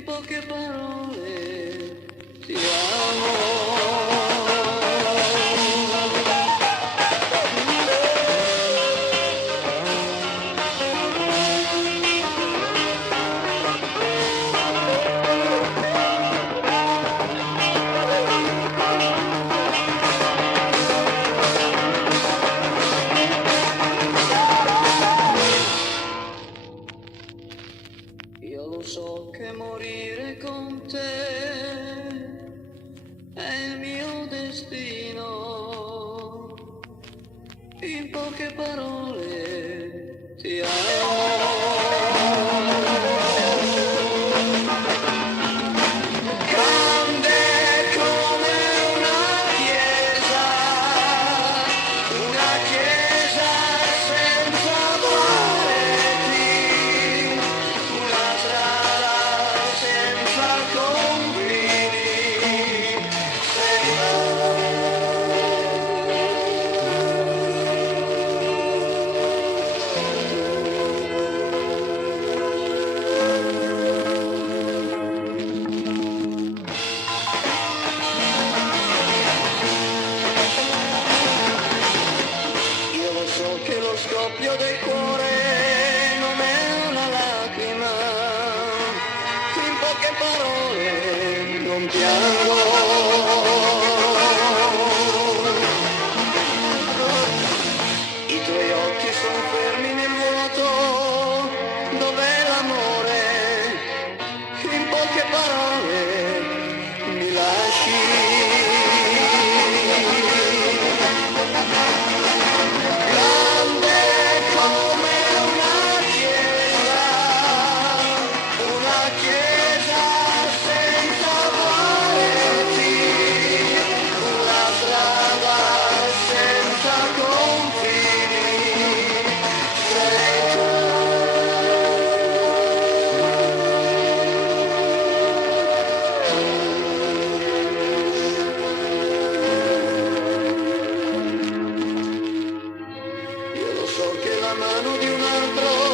in poche parole ti amo. Io lo so che morire con te è il mio destino. In poche parole ti amo. Cande come una chiesa senza pareti, una strada senza confini. Io lo so che lo scoppio del cuore non è una lacrima, in poche parole non piango. I tuoi occhi sono fermi nel vuoto, dov'è l'amore? In poche parole mi lasci. Grande come una chiesa senza pareti, una strada senza confini. Sei tu. Io lo so che la mano di un altro